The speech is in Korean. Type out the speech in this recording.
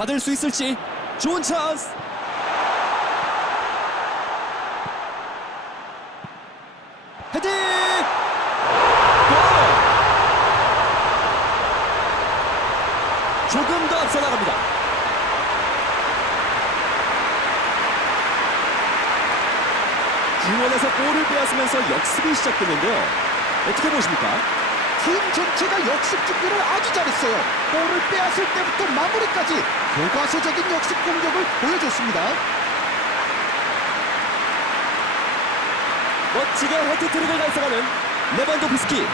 받을 수 있을지 좋은 찬스. 헤딩! 골! 조금 더 앞서 나갑니다. 중원에서 볼을 빼앗으면서 역습이 시작됐는데요. 어떻게 보십니까? 팀 전체가 역습 준비를 아주 잘했어요. 볼을 빼앗을 때부터 마무리까지 교과서적인 역습 공격을 보여줬습니다. 멋지게 헤트트릭을 달성하는 레반도프스키